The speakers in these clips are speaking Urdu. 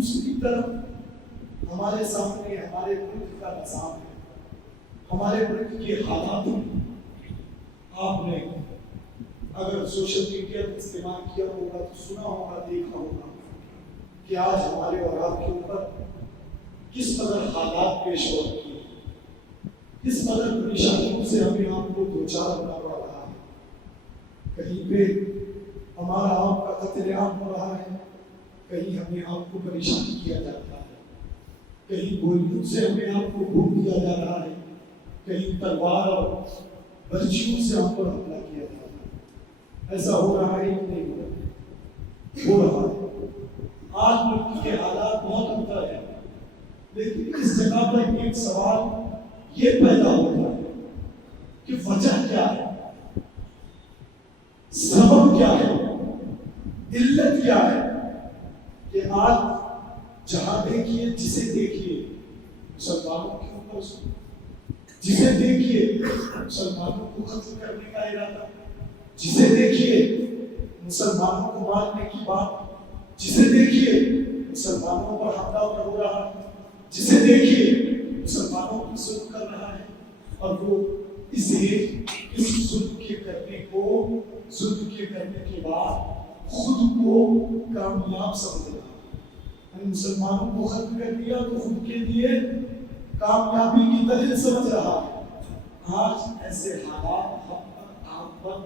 دوسری طرف ہمارے سامنے ہمارے ملک کا نظام ہے، ہمارے ملک کے حالات ہیں۔ آپ نے اگر سوشل میڈیا کا استعمال کیا ہوگا تو سنا ہوگا، دیکھا ہوگا کہ آج ہمارے اور آپ کے اوپر کس قدر حالات پیش ہو رہے ہیں، کس قدر پریشانیوں سے ہمیں آپ کو دوچار ہونا پڑ رہا ہے۔ کہیں پہ ہمارا آپ کا قتل عام ہو رہا ہے، کہیں ہمیں آپ کو پریشان کیا جاتا ہے، کہیں گولیوں سے ہمیں آپ کو بھوک دیا جا رہا ہے، کہیں تلوار اور برچیوں سے ہم پر حملہ کیا جا رہا ہے۔ ایسا ہو رہا ہے کہ نہیں ہو رہا ہے۔ آج ملک کے حالات بہت ہوتا ہے، لیکن اس جگہ پر ایک سوال یہ پیدا ہوتا ہے کہ وجہ کیا ہے، سبب کیا ہے، علت کیا ہے کہ آج جہاں دیکھیے جسے دیکھیے مسلمانوں کے اوپر، جسے دیکھیے مسلمانوں کو قتل کرنے کا ارادہ، جسے دیکھیے مسلمانوں کو مارنے کی بات، جسے دیکھیے مسلمانوں پر حملہ ہو رہا ہے، جسے دیکھیے مسلمانوں کو ظلم کر رہا ہے، اور وہ اس ظلم کے کرنے کے بعد خود کو کامیاب سمجھ رہا ہے۔ مسلمانوں کو ختم کر دیا تو خود کے لیے کامیابی کی دلیل سمجھ رہا ہے۔ آج ایسے حالات ہم پر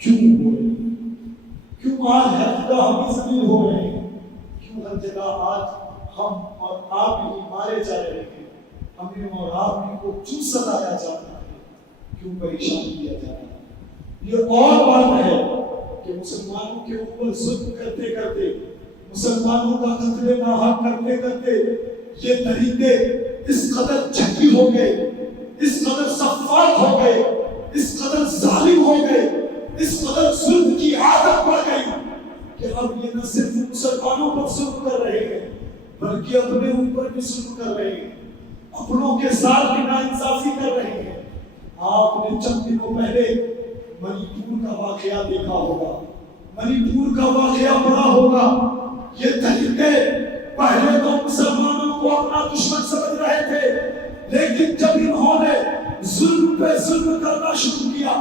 کیوں ہو رہے ہیں؟ کیوں آج ہر جگہ ہم ذلیل ہو رہے ہیں؟ کیوں ہر جگہ آج ہم اور آپ ہی مارے جا رہے ہیں؟ ہمیں اور آپ ہی کو کیوں ستایا جا رہا ہے؟ کیوں پریشان کیا جا رہا ہے؟ یہ اور بات ہے کہ مسلمانوں کے اوپر ظلم کرتے کرتے، مسلمانوں کا قتل ناحق کرتے کرتے یہ طریقے اس قدر جھٹی ہو گئے، اس قدر سفاک ہو گئے، اس قدر ظالم ہو گئے، اس قدر ظلم کی عادت پڑ گئی کہ اب یہ نہ صرف مسلمانوں پر ظلم کر رہے ہیں بلکہ اپنے اوپر بھی ظلم کر رہے ہیں، اپنوں کے ساتھ بھی ناانصافی کر رہے ہیں۔ آپ نے چند دنوں پہلے منی پور کا واقعہ دیکھا ہوگا، منی پور کا واقعہ پڑھا ہوگا۔ یہ طریقے پہلے تو مسلمانوں کو اپنا دشمن سمجھ رہے تھے، لیکن جب انہوں نے ظلم پہ ظلم کرنا شروع کیا،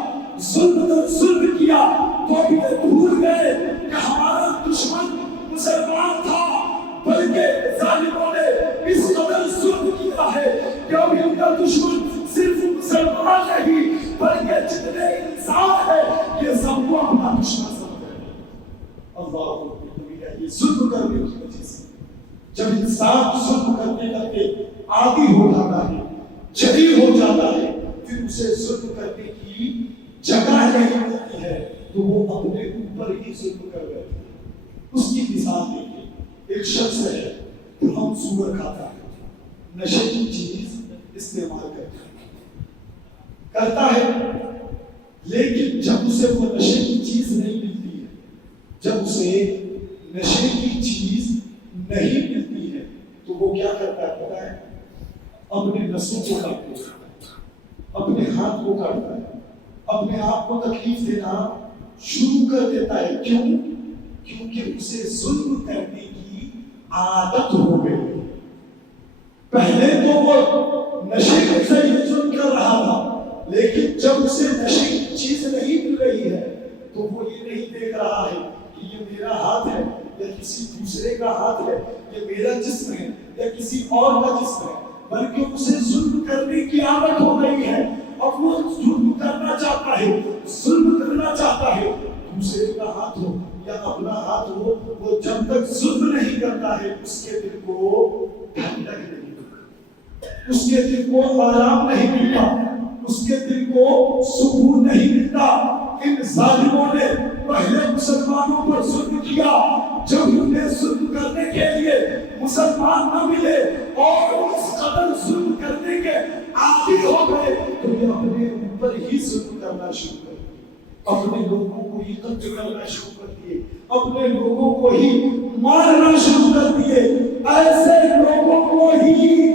ظلم پر ظلم کیا، تو یہ بھول گئے کہ ہمارا دشمن مسلمان تھا، بلکہ ظالموں نے اس قدر ظلم کیا ہے کہ اب ان کا دشمن صرف مسلمان نہیں بلکہ جتنے انسان ہیں یہ سب کو اپنا دشمن سمجھ رہے ہیں۔ اللہ اکبر، یہ ظلم کرنے کی وجہ سے جب انسان ظلم کرنے لگے عادی ہو جاتا ہے، جدید ہو جاتا ہے، پھر اسے ظلم کرنے کی جگہ نہیں ملتی ہے تو وہ اپنے اوپر ہی ظلم کر بیٹھتے ہیں۔ اس کی مثال دیکھیں، ایک شخص ہے جو ہم سور کھاتا ہے، نشے کی چیز استعمال کرتا ہے، لیکن جب اسے وہ نشے کی چیز نہیں ملتی ہے، جب اسے نشے کی چیز نہیں ملتی ہے تو وہ کیا کرتا ہے پتہ ہے؟ اپنے نسوں کو کاٹتا ہے، اپنے ہاتھ کو کاٹتا ہے، اپنے آپ کو تکلیف دینا شروع کر دیتا ہے۔ کیوں؟ کیونکہ اسے ظلم کرنے کی عادت ہو گئی۔ پہلے تو وہ نشے کے ذریعے ظلم کر رہا تھا، لیکن جب اسے نشے کی چیز نہیں مل رہی ہے تو وہ یہ نہیں دیکھ رہا ہے کہ یہ میرا ہاتھ ہے یا کسی دوسرے کا ہاتھ ہے، یہ میرا جسم ہے یا کسی اور کا جسم ہے، بلکہ اسے ظلم کرنے کی عادت ہو گئی ہے۔ اب وہ ظلم کرنا چاہتا ہے، ظلم کرنا چاہتا ہے، دوسرے کا ہاتھ ہو یا اپنا ہاتھ ہو، وہ جب تک ظلم نہیں کرتا ہے اس کے دل کو ٹھنڈک نہیں ملتا، اس کے دل کو آرام نہیں ملتا، اس کے دل کو سکون نہیں ملتا۔ ان ظالموں نے پہلے مسلمانوں پر ظلم کیا، جب انہیں ظلم کرنے کے لیے مسلمان نہ ملے اور اس قدر ظلم کرنے کے عادی ہو گئے تو یہ اپنے اوپر ہی ظلم کرنا شروع کر دیے، اپنے لوگوں کو ہی قتل کرنا شروع کر دیے، اپنے لوگوں کو ہی مارنا شروع کر دیے۔ ایسے لوگوں کو ہی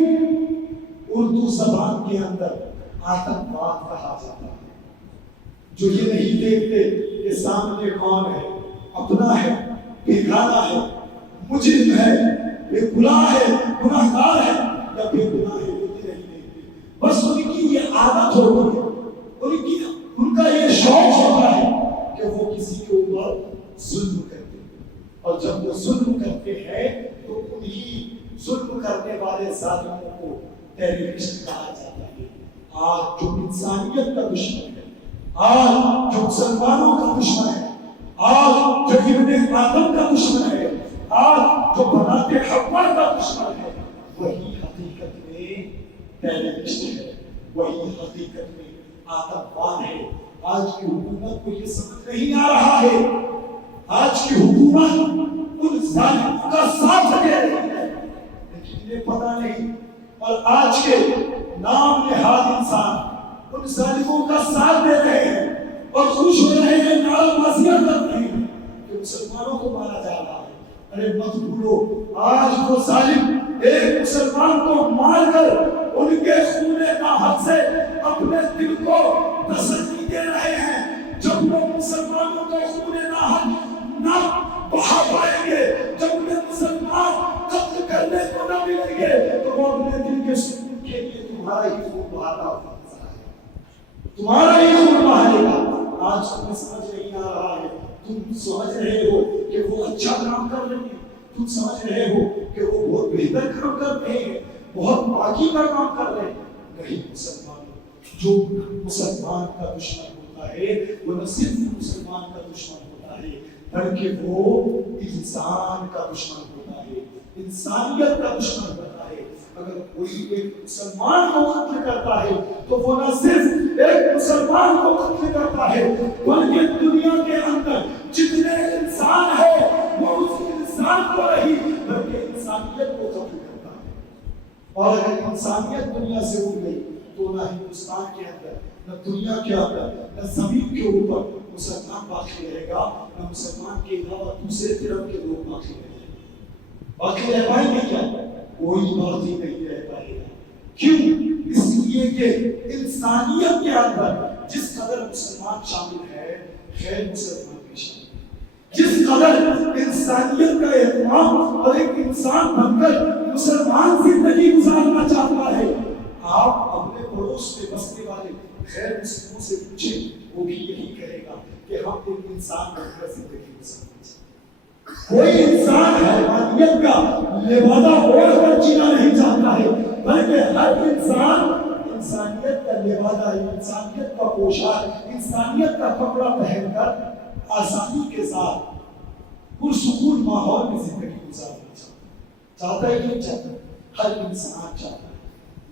اردو زبان کے اندر آتنکواد کہا جاتا ہے، جو یہ نہیں دیکھتے کہ سامنے کون ہے، اپنا ہے، بیگانہ ہے، مجرم ہے، بے گناہ ہے، گناہ گار ہے یا بے گناہ ہے، لیتے نہیں دیکھتے. بس ان کی یہ عادت ہوتی ہے، ان کا یہ شوق ہوتا ہے کہ وہ کسی کے اوپر ظلم کرتے ہیں. اور جب وہ ظلم کرتے ہیں تو انہی ظلم کرنے والے ظالموں کو ٹیررسٹ کہا جاتا ہے. آج جو انسانیت کا دشمن ہے، آج جو مسلمانوں کا دشمن ہے، آج جو ابن آدم کا دشمن ہے، آج جو بنات حوا کا دشمن ہے، وہی حقیقت میں ٹیررسٹ ہے، وہی حقیقت میں آتنکواد ہے. آج کی حکومت کو یہ سمجھ نہیں آ رہا ہے، آج کی حکومت ان ظالموں کا ساتھ دے رہی ہے لیکن انہیں پتہ نہیں. اور آج کے نام نہاد انسان ان ظالموں کا ساتھ دے رہے ہیں اور خوش ہو رہے ہیں، نعرہ بازیاں کر رہے ہیں کہ مسلمانوں کو مارا جا رہا ہے. ارے مت بھولو، آج وہ ظالم ایک مسلمان کو مار کر ان کے خون ناحق سے اپنے دل کو تسلی دے رہے ہیں. جب وہ مسلمانوں کو خون ناحق نہ بہا پائیں گے، جب انہیں مسلمان قتل کرنے کو نہ ملیں گے، تو وہ اپنے دل کے سکون کے لیے تمہارا ہی خون بہاتا ہوگا، تمہارا ہی خون بہائے گا. آج تمہیں سمجھ نہیں آ رہا ہے، تم سمجھ رہے ہو کہ وہ اچھا کام کر رہے ہیں، تم سمجھ رہے ہو کہ وہ بہت بہتر کام کر رہے ہیں، بہت باقی کا کام کر رہے ہیں. نہیں مسلمان، جو مسلمان کا دشمن ہوتا ہے وہ نہ صرف مسلمان کا دشمن ہوتا ہے بلکہ وہ انسان کا دشمن ہوتا ہے، انسانیت کا دشمن ہوتا ہے. اگر کوئی ایک مسلمان کو قتل کرتا ہے تو وہ نہ صرف ایک مسلمان کو قتل کرتا ہے بلکہ دنیا کے اندر جتنے انسان ہیں وہ اس انسان کو نہیں بلکہ انسانیت کو قتل کرتا ہے. اور اگر انسانیت دنیا سے اٹھ گئی تو نہ ہندوستان کے اندر، نہ دنیا کے اندر، نہ زمین کے اوپر مسلمان باقی رہے گا، نہ مسلمان کے علاوہ دوسرے طرف کے لوگ باقی رہیں گے. باقی رہ پائیں گے کیا؟ کوئی بات ہی نہیں رہ پائے گا. کیوں؟ اس لیے کہ انسانیت کے اندر جس قدر مسلمان شامل ہے غیر مسلمان بھی شامل ہے. جس قدر انسانیت کا اہتمام اور ایک انسان بن کر مسلمان زندگی گزارنا چاہتا ہے، آپ اپنے پڑوس میں بسنے والے غیر مسلموں سے پوچھیں، وہ بھی یہی کہے گا کہ ہم ایک انسان بن کر زندگی گزارنا چاہتے ہیں. کوئی انسان حیوانیت کا لبادہ اوڑھ کر جینا نہیں چاہتا ہے بلکہ ہر انسان انسانیت کا لبادہ، انسانیت کا پوشاک، انسانیت کا کپڑا پہن کر آسانی کے ساتھ پرسکون ماحول میں زندگی گزارنا چاہتا ہے. یہ چاہتا ہے، ہر انسان چاہتا ہے.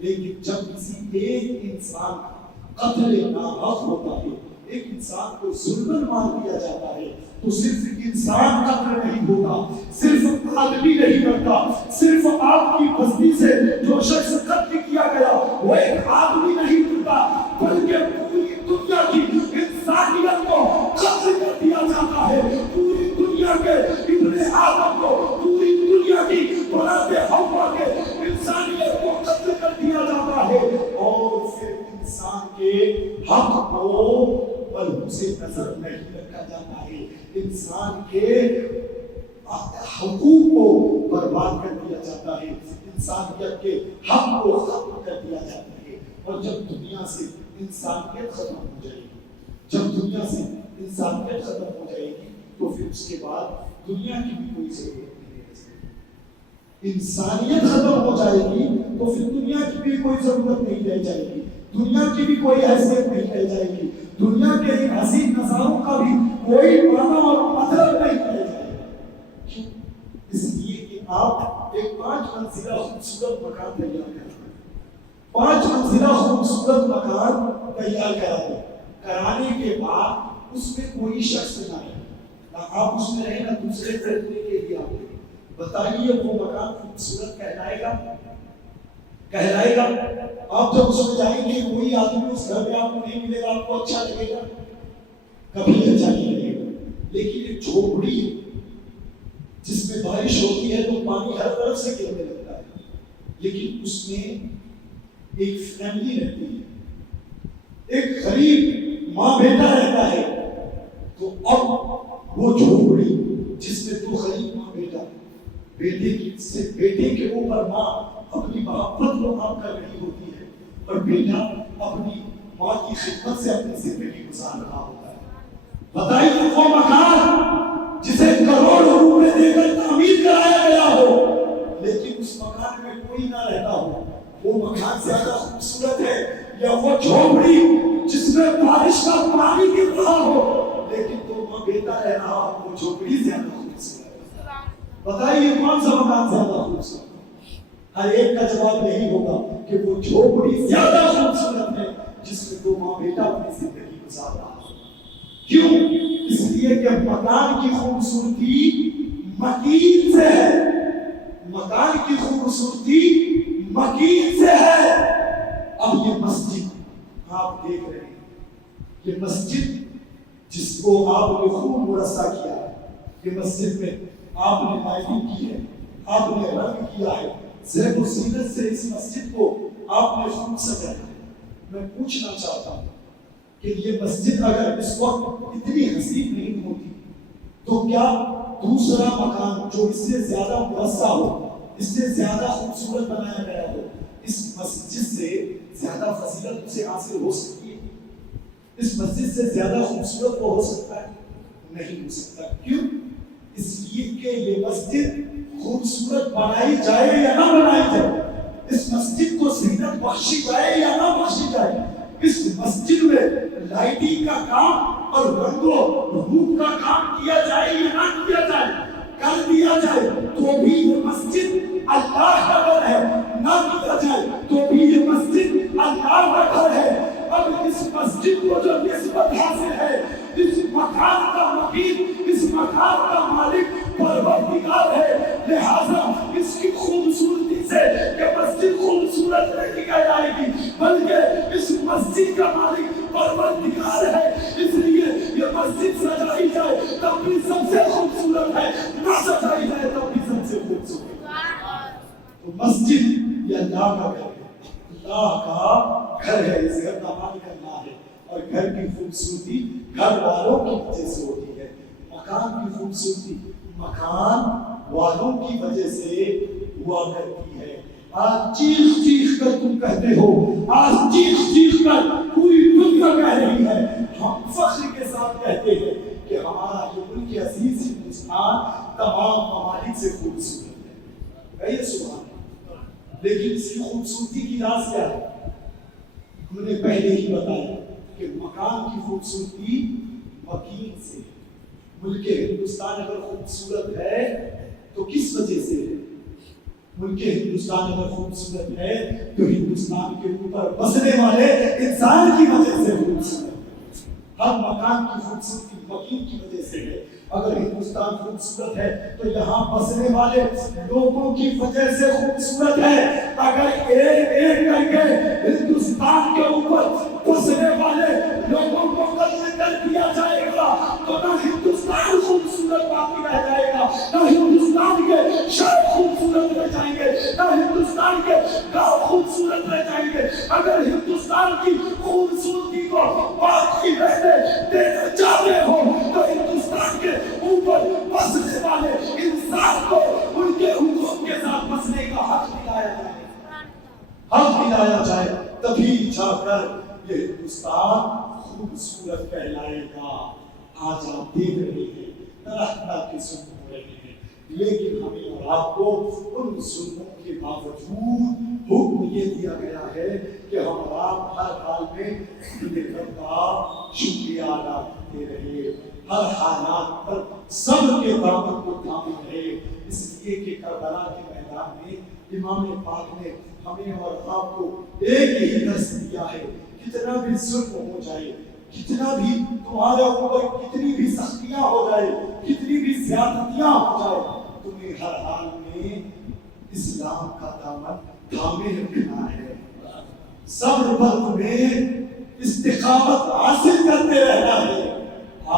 لیکن جب کسی ایک انسان کا قتل ناحق ہوتا ہے، ایک انسان کو ظلم مار دیا جاتا ہے، تو صرف انسان قتل نہیں ہوتا، صرف آدمی نہیں مرتا، صرف آپ کی بستی سے جو شخص قتل کیا گیا وہ ایک آدمی نہیں مرتا بلکہ پوری دنیا کی انسانیت کو قتل کر دیا جاتا ہے. پوری دنیا کے ابن آدم کو، پوری دنیا کی بنات حوا کے انسانیت کو قتل کر دیا جاتا ہے اور پھر انسان کے حق کو بل سے نظر نہیں رکھا جاتا ہے. انسان کے حقوق کو برباد کر دیا جاتا ہے، انسانیت کے حق کو ختم کر دیا جاتا ہے. اور جب دنیا سے انسانیت ختم ہو جائے گی، جب دنیا سے انسانیت ختم ہو جائے گی تو پھر اس کے بعد دنیا کی بھی کوئی ضرورت نہیں رہ سکتی. انسانیت ختم ہو جائے گی تو پھر دنیا کی بھی کوئی ضرورت نہیں رہ جائے گی، دنیا کی بھی کوئی حیثیت نہیں رہ جائے گی، دنیا کے ان حسین نظاروں کا بھی کوئی معنی اور مطلب نہیں رہ جائے گا. کیوں؟ اس لیے کہ آپ ایک 5 منزلہ خوبصورت مکان تیار کر رہے ہیں، 5 منزلہ خوبصورت مکان تیار کرانے کے بعد اس میں کوئی شخص نہ رہے، نہ آپ اس میں رہیں نہ دوسرے رہنے کے لیے آپ رہیں. بتائیے وہ مکان خوبصورت کہلائے گا؟ کہلائے گا؟ آپ جب اس میں جائیں گے کوئی آدمی اس گھر میں آپ کو نہیں ملے گا، آپ کو اچھا لگے گا؟ کبھی اچھا نہیں لگے گا. لیکن ایک جھوپڑی جس میں بارش ہوتی ہے تو پانی ہر طرف سے گرنے لگتا ہے، لیکن اس میں ایک فیملی رہتی ہے، ایک غریب ماں بیٹا رہتا ہے. تو اب وہ جھوپڑی جس میں 2 غریب ماں بیٹا بیٹے کے اوپر ماں اپنی محبت کو عام کر رہی ہوتی ہے اور بیٹا اپنی ماں کی خدمت سے اپنی زندگی گزار رہا ہوتا ہے۔ بتائیے وہ مکان جسے کروڑوں روپے دے کر تعمیر کرایا گیا ہو لیکن اس مکان میں کوئی نہ رہتا ہو، وہ مکان زیادہ خوبصورت ہے یا وہ جھوپڑی جس میں بارش کا پانی گر رہا ہو لیکن دو ماں بیٹا رہ رہا ہو، وہ جھوپڑی زیادہ خوبصورت ہے؟ بتائیے کون سا مکان زیادہ خوبصورت؟ ہر ایک کا جواب یہی ہوگا کہ وہ جھوپڑی زیادہ خوبصورت ہے جس میں دو ماں بیٹا اپنی زندگی گزار رہا ہے۔ کیوں؟ اس لیے کہ مکان کی خوبصورتی مکین سے ہے، مکان کی خوبصورتی مکین سے ہے۔ اب یہ مسجد آپ دیکھ رہے ہیں، یہ مسجد جس کو آپ نے خوب مرصع کیا ہے، یہ مسجد میں آپ نے لائٹنگ کی ہے، آپ نے رنگ کیا ہے، زیب و زینت سے اس مسجد کو آپ نے خوب سجایا ہے۔ میں پوچھنا چاہتا ہوں کہ یہ مسجد اگر اس وقت اتنی حسین نہیں ہوتی تو کیا دوسرا مکان جو اس سے زیادہ مرصع ہو، اس سے زیادہ خوبصورت بنایا گیا ہو، اس مسجد سے زیادہ فضیلت اسے حاصل ہو سکتی ہے؟ اس مسجد سے زیادہ خوبصورت وہ ہو سکتا ہے؟ نہیں ہو سکتا۔ کیوں؟ اس لیے کہ یہ مسجد خوبصورت بنائی جائے یا نہ بنائی جائے، اس مسجد کو زینت بخشی جائے یا نہ بخشی جائے، اس مسجد میں لائٹنگ کا کام اور رنگ و روپ کا کام کیا جائے یا نہ کیا جائے، کر دیا جائے تو بھی یہ مسجد اللہ کا گھر ہے، نہ کیا جائے تو بھی یہ مسجد اللہ کا گھر ہے۔ اب اس مسجد کو جو نسبت حاصل ہے، اس مکان کا مقیم، اس مکان کا مالک پروردگار ہے، لہذا اس کی خوبصورتی سے یہ مسجد خوبصورت نہیں کہہ جائے گی بلکہ اس مسجد کا مالک پروردگار ہے، اس لیے یہ مسجد سجائی جائے تب بھی سب سے خوبصورت ہے، نہ سجائی جائے تب بھی سب سے خوبصورت ہے۔ تو مسجد یہ اللہ کا گھر ہے، اللہ کا گھر ہے، اس گھر کا مالک اللہ ہے، اور گھر کی خوبصورتی گھر والوں کی وجہ سے ہوتی ہے، مکان کی خوبصورتی مکان والوں کی وجہ سے ہوا کرتی ہے۔ آج چیخ چیخ کر تم کہتے ہو، آج چیخ چیخ کر پوری دنیا کہہ رہی ہے، ہم فخر کے ساتھ کہتے ہیں کہ ہمارا یہ ملک عزیز ہندوستان تمام ممالک سے خوبصورت ہے۔ یہ سبحان اللہ، لیکن اس کی خوبصورتی کی راز کیا ہے؟ ہم نے پہلے ہی بتایا کہ مکان کی خوبصورتی مکین سے، ملک ہندوستان اگر خوبصورت ہے تو کس وجہ سے ہے؟ ملک ہندوستان اگر خوبصورت ہے تو ہندوستان کے اوپر بسنے والے انسان کی وجہ سے خوبصورت ہے۔ ہر مکان کی خوبصورتی مکین کی وجہ سے ہے۔ اگر ہندوستان خوبصورت ہے تو یہاں بسنے والے لوگوں کی وجہ سے خوبصورت ہے۔ اگر ایک ایک کر کے ہندوستان کے اوپر بسنے والے لوگوں کو قتل کر دیا جائے گا تو نہ ہندوستان خوبصورت باقی رہ جائے گا، نہ ہندوستان کے شہر خوبصورت رہ جائیں گے، نہ ہندوستان کے گاؤں خوبصورت رہ جائیں گے۔ اگر ہندوستان کی خوبصورتی کو باقی رہنے دینا چاہتے ہو تو ہندوستان کے اوپر بسنے والے انسان کو ان کے حقوق کے ساتھ بسنے کا حق دلایا جائے، حق دلایا جائے، تبھی جا کر یہ ہندوستان خوبصورت کہلائے گا۔ آج آپ دیکھ رہے ہیں طرح طرح کے ظلم ہو رہے ہیں، لیکن ہمیں اور آپ کو ان ظلموں کے باوجود حکم یہ دیا گیا ہے کہ ہم اور آپ ہر حال میں اپنے رب کا شکریہ ادا کرتے رہے، ہر حالات پر صبر کے دامن کو تھامے رہے۔ اس لیے کہ کربلا کے میدان میں امام پاک نے ہمیں اور آپ کو ایک ہی درس دیا ہے، کتنا بھی ظلم ہو جائے، کتنا بھی تمہارے اوپر کتنی بھی سختیاں ہو جائے، کتنی بھی زیادتیاں ہو جائے، تمہیں ہر حال میں اسلام کا دامن تھامے رکھنا ہے، صبر پر تمہیں استقامت حاصل کرتے رہنا ہے۔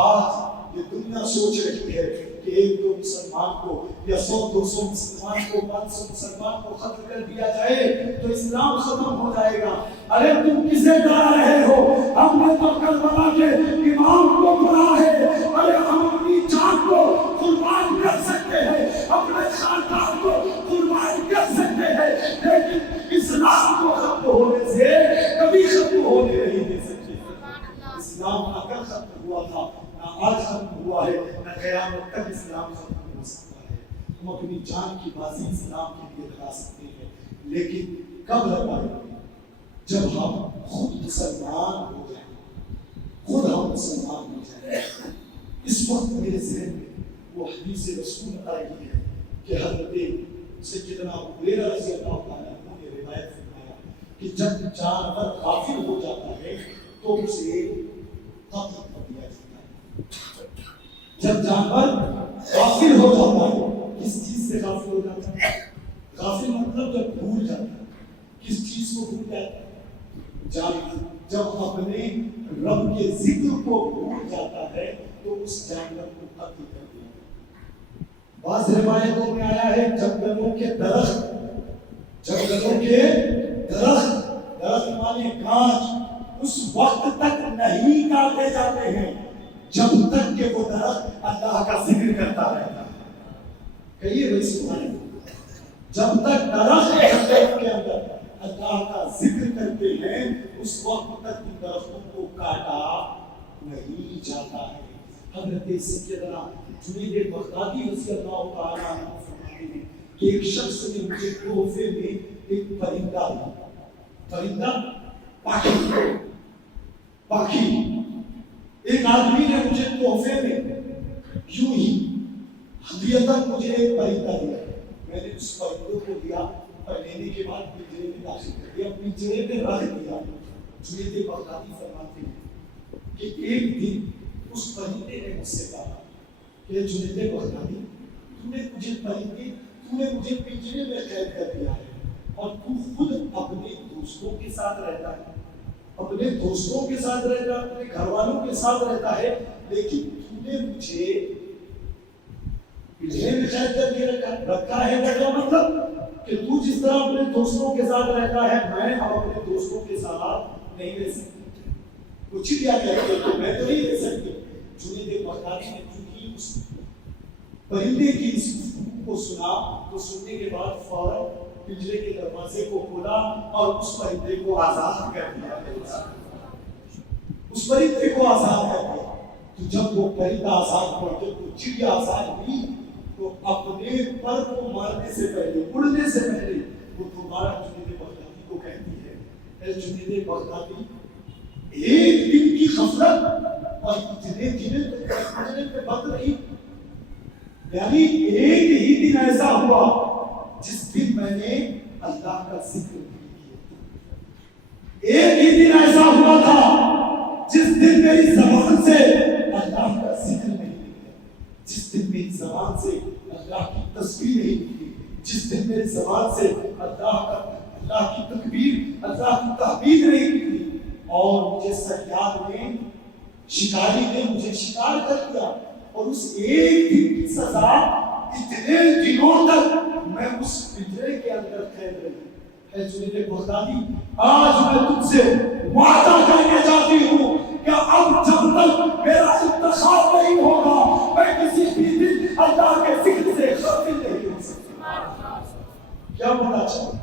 آج یہ دنیا سوچ رہی ہے کہ ایک دو مسلمان کو یا 100-200 مسلمان کو 500 مسلمان کو قتل کر دیا جائے تو اسلام ختم ہو جائے گا۔ ارے تم کسے ڈرا رہے ہو؟ ہم نے تو کربلا کے امام کو پڑھا ہے، ارے ہم اپنی جان کو قربان کر سکتے ہیں، اپنے خاندان ہونے نہیں دے سکتے. اسلام نہ کل ختم ہوا تھا نہ آج ختم ہوا ہے نہ قیامت تک اسلام ختم ہو سکتا ہے. ہم اپنی جان کی بازی اسلام کے لیے لگا سکتے ہیں لیکن کب لگائیں؟ جب ہم خود مسلمان ہو جائیں, خود ہم مسلمان ہو جائیں. اس وقت میرے ذہن میں وہ حدیث رسول آئی ہے کہ حضرت سیدنا ابو ہریرہ رضی اللہ عنہ نے روایت فرمایا کہ جب جانور غافل ہو جاتا ہے تو اسے قتل کر دیا جاتا ہے. جب جانور غافل ہو جاتا ہے, کس چیز سے غافل ہو جاتا ہے؟ غافل مطلب جب بھول جاتا ہے. کس چیز کو بھول جاتا ہے؟ جانور جب اپنے رب کے ذکر کو بھول جاتا ہے تو اس جانور کو قتل کر دیا. بعض روایتوں میں آیا ہے جنگلوں کے درخت, جنگلوں کے درخت, درخت مانے گھاس اس وقت تک نہیں کاٹے جاتے ہیں جب تک کہ وہ درخت اللہ کا ذکر کرتا رہتا ہے. کہیے بھائی سبحان اللہ. جب تک درخت جنگل کے اندر اللہ کا ذکر کرتے ہیں اس وقت تک ان درختوں کو کاٹا نہیں جاتا ہے. حضرت سیدنا جنید بغدادی رضی اللہ تعالیٰ عنہ فرماتے ہیں کہ ایک شخص نے مجھے تحفے میں ایک پرندہ دیا. پرندہ پاکھی, پاکھی. ایک آدمی نے مجھے تحفے میں یوں ہی ہدیتاً مجھے ایک پرندہ دیا. میں نے اس پرندوں کو لیا اور لینے کے بعد پنجرے میں داخل کر دیا, پنجرے میں رکھ دیا. جنید بغدادی فرماتے ہیں کہ ایک دن اس پرندے نے مجھ سے کہا کہ جنید بغدادی تو نے مجھے پنجرے میں قید کر دیا ہے اور تو خود اپنے دوستوں کے ساتھ رہتا ہے, اپنے دوستوں کے ساتھ رہتا ہے, اپنے گھر والوں کے ساتھ رہتا ہے, لیکن تو نے مجھے پنجرے میں قید کر کے رکھا ہے. کا مطلب کہ تو جس طرح اپنے دوستوں کے ساتھ رہتا ہے میں اب اپنے دوستوں کے ساتھ نہیں رہ سکتی. کچھ کیا کہتے تو میں تو نہیں رہ سکتی. جنید بغدادی نے چونکہ اس پرندے کی اس گفتگو کو سنا تو سننے کے بعد فوراً پنجرے کے دروازے کو کھولا اور اس پرندے کو آزاد کر دیا. اس پرندے کو آزاد کر دیا. تو جب وہ پرندہ آزاد ہوا, جب وہ چڑیا آزاد ہوئی تو اپنے پر کو مارنے سے پہلے, اڑنے سے پہلے وہ دوبارہ جنید بغدادی کو کہتی ہے اے جنید بغدادی ایک دن کی غفلت اور اتنے دن پنجرے پہ بند رہی. یعنی ایک ہی دن ایسا ہوا جس دن میں نے اللہ کا ذکر نہیں کیا. ایک ہی دن ایسا ہوا تھا جس دن میری زبان سے اللہ کا ذکر نہیں نکلا, جس دن میری زبان سے اللہ کی تسبیح نہیں نکلی, جس دن میری زبان سے اللہ کی تکبیر, اللہ کی تحمید نہیں نکلی. اور مجھے صیاد نے, شکاری نے مجھے شکار کر دیا اور اس ایک دن کی سزا اتنے دنوں تک میں اس پنجرے کے اندر قید رہی. اے جنید بغدادی آج میں تم سے وعدہ کرنے جاتی ہوں کہ اب جب تک میرا انتخاب نہیں ہوگا میں کسی بھی دن اللہ کے ذکر سے غافل نہیں ہو سکتا. کیا پتا چلا,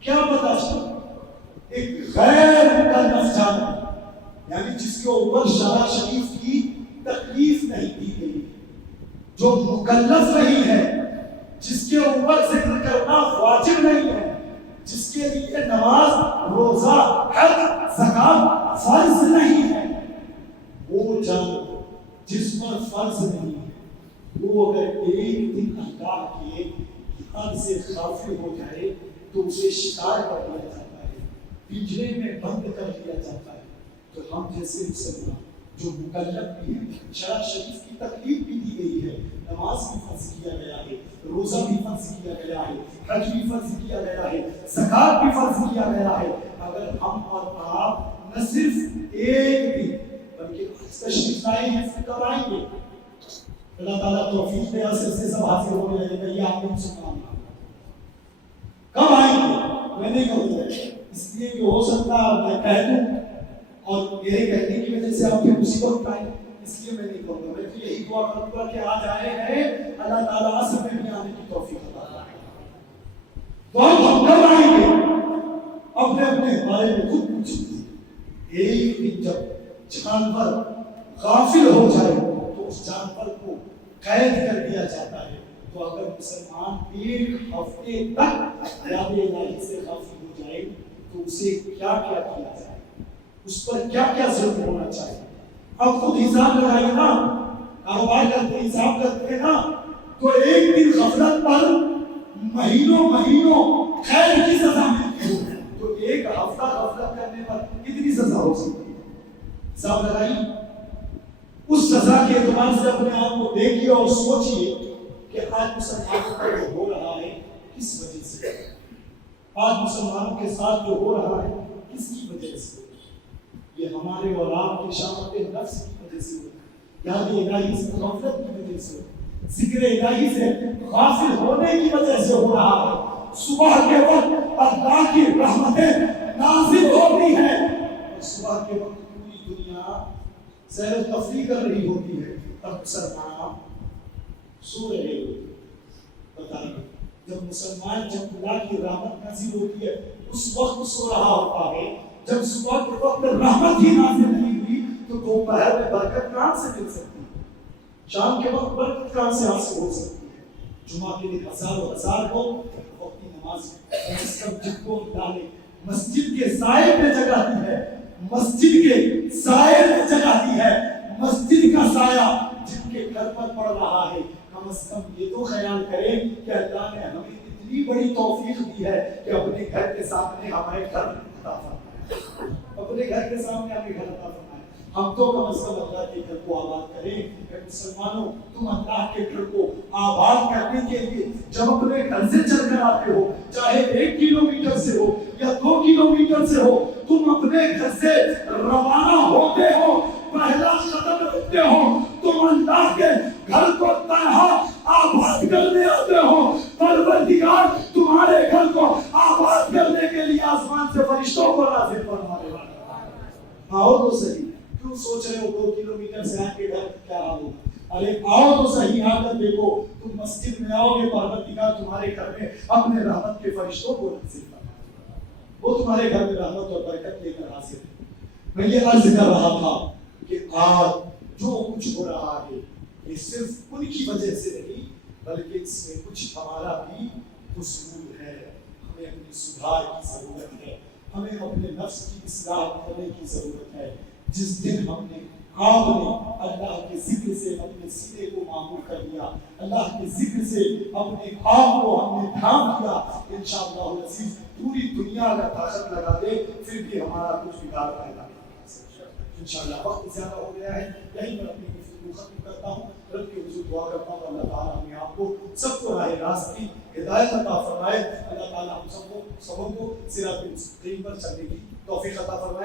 کیا پتا چلا؟ ایک غیر مکلف جانور یعنی جس کے اوپر شرع شریف کی تکلیف نہیں دی گئی, جو مکلف نہیں ہے, جس کے اوپر ذکر کرنا واجب نہیں ہے, جس کے لیے نماز, روزہ, حج, زکات فرض نہیں ہے, وہ جانور جس پر فرض نہیں ہے وہ اگر ایک دن اللہ کے حد سے غافل ہو جائے تو اسے شکار کر دیا جاتا ہے, پنجرے میں بند کر دیا جاتا ہے. تو ہم جیسے مسلمان جو مکلف بھی ہیں, شرع شریف کی تکلیف بھی دی گئی ہے, نماز بھی فرض کیا گیا ہے, روزہ بھی فرض کیا گیا ہے, حج بھی فرض کیا گیا ہے, زکات بھی فرض کیا گیا ہے, اگر ہم اور آپ نہ صرف ایک دن بلکہ تشریف لائے ہیں پھر کب آئیں گے؟ اللہ تعالیٰ توفیق دے, اثر سے سب حاضر ہونے لگے گا. یہ آپ نے سنا کب آئیں گے میں نہیں کہوں گا, اس لیے کہ ہو سکتا ہے میں کہہ دوں اور میرے کہنے کی وجہ سے آپ کی مصیبت پائیں, اس لیے میں نہیں کہوں گا. میں تو یہی دعا کروں گا کہ آج آئے ہیں, اللہ تعالیٰ اصل میں بھی آنے کی توفیق عطا فرمائے. تو ہم کب آئیں گے؟ اپنے بارے میں خود پوچھیں. لیکن جب جانور غافل ہو جائے تو اس جانور کو قید کر دیا جاتا ہے. تو اگر مسلمان ایک ہفتے تک یاد الہی سے غافل ہو جائے تو اسے کیا کیا کیا جائے, اس پر کیا کیا ظلم ہونا چاہیے. اب خود حساب لگائیے نا, کاروبار کرتے حساب کرتے ہیں نا, تو ایک دن غفلت پر مہینوں خیر کی سزا ملتی ہے, تو ایک ہفتہ غفلت کرنے پر کتنی سزا ہو سکتی ہے. حساب لگائیے. اس سزا کے اعتبار سے اپنے آپ کو دیکھیے اور سوچیے کہ آج مسلمانوں کا جو ہو رہا ہے کس وجہ سے, آج مسلمانوں کے ساتھ جو ہو رہا ہے کس کی وجہ سے. یہ ہمارے اور آپ کی شامت نفس کی وجہ سے ہو, یاد الہی سے غفلت کی وجہ سے ہو, ذکر الہی سے غافل ہونے کی وجہ سے ہو رہا ہے. صبح کے وقت اللہ کی رحمتیں نازل ہوتی ہیں اور صبح کے وقت پوری دنیا سیر و تفریح کر رہی ہوتی ہے, تب مسلمان سو رہے ہوتے. بتائیے جب مسلمان, جب اللہ کی رحمت نازل ہوتی ہے اس وقت سو رہا ہوتا ہے. جب صبح کے وقت رحمت ہی نازل نہیں ہوئی تو دوپہر میں برکت کہاں سے مل سکتی ہے, شام کے وقت برکت کہاں سے حاصل ہو سکتی ہے. جمعہ کے دن ہزار کو وقتی نماز مسجد کو ڈالے, مسجد کے سائے پہ جگاتی ہے, مسجد کے سائے پہ جگاتی ہے. مسجد کا سایہ جن کے گھر پر پڑ رہا ہے, کم از کم یہ تو خیال کریں کہ اللہ نے ہمیں اتنی بڑی توفیق دی ہے کہ اپنے گھر کے سامنے ہمارے گھر عطا فرمائے, اپنے گھر کے سامنے ہمیں گھر عطا فرمائے. ہم تو کم از کم اللہ کے گھر کو آباد کریں. کہ مسلمانوں تم اللہ کے گھر کو آباد کرنے کے لیے جب اپنے گھر سے چل کر آتے ہو, چاہے 1 کلومیٹر سے ہو یا 2 کلومیٹر سے ہو, تم اپنے گھر سے روانہ ہوتے ہو, پہلا قدم رکھتے ہو, تم اللہ کے گھر کو تنہا آباد کرنے آتے ہو. پروردگار تمہارے گھر کو آباد کرنے کے لیے آسمان سے فرشتوں کو نازل فرمانے والا ہے. آؤ تو صحیح, کیوں سوچ رہے ہو 2 کلومیٹر سے آپ کے گھر کیا حال ہوگا. ارے آؤ تو صحیح, آ کر دیکھو. تم مسجد میں آؤ گے, پروردگار تمہارے گھر میں اپنے رحمت کے فرشتوں کو نازل فرمائے, وہ تمہارے گھر میں رحمت اور برکت لے کر حاضر ہے. میں یہ عرض کر رہا تھا کہ آج جو کچھ ہو رہا ہے یہ صرف ان کی وجہ سے نہیں بلکہ اس میں کچھ ہمارا بھی قصور ہے. ہمیں اپنی سدھار کی ضرورت ہے, ہمیں اپنے نفس کی اصلاح کرنے کی ضرورت ہے. جس دن ہم نے آپ نے اللہ کے ذکر سے اپنے سینے کو معمور کر لیا, اللہ کے ذکر سے اپنے آپ کو ہم نے تھام دیا, انشاءاللہ العزیز پوری دنیا اگر طاقت لگا دے پھر بھی ہمارا کچھ بگاڑ پیدا نہیں کر سکتا. انشاءاللہ وقت زیادہ ہو گیا ہے, یہیں پر اپنی گفتگو ختم کرتا ہوں. رب کے حضور دعا کرتا ہوں اللہ تعالیٰ ہمیں آپ کو سب کو راہ راست کی ہدایت عطا فرمائے. اللہ تعالیٰ ہم سب کو صراط مستقیم پر چلنے کی توفیق عطا فرمائے.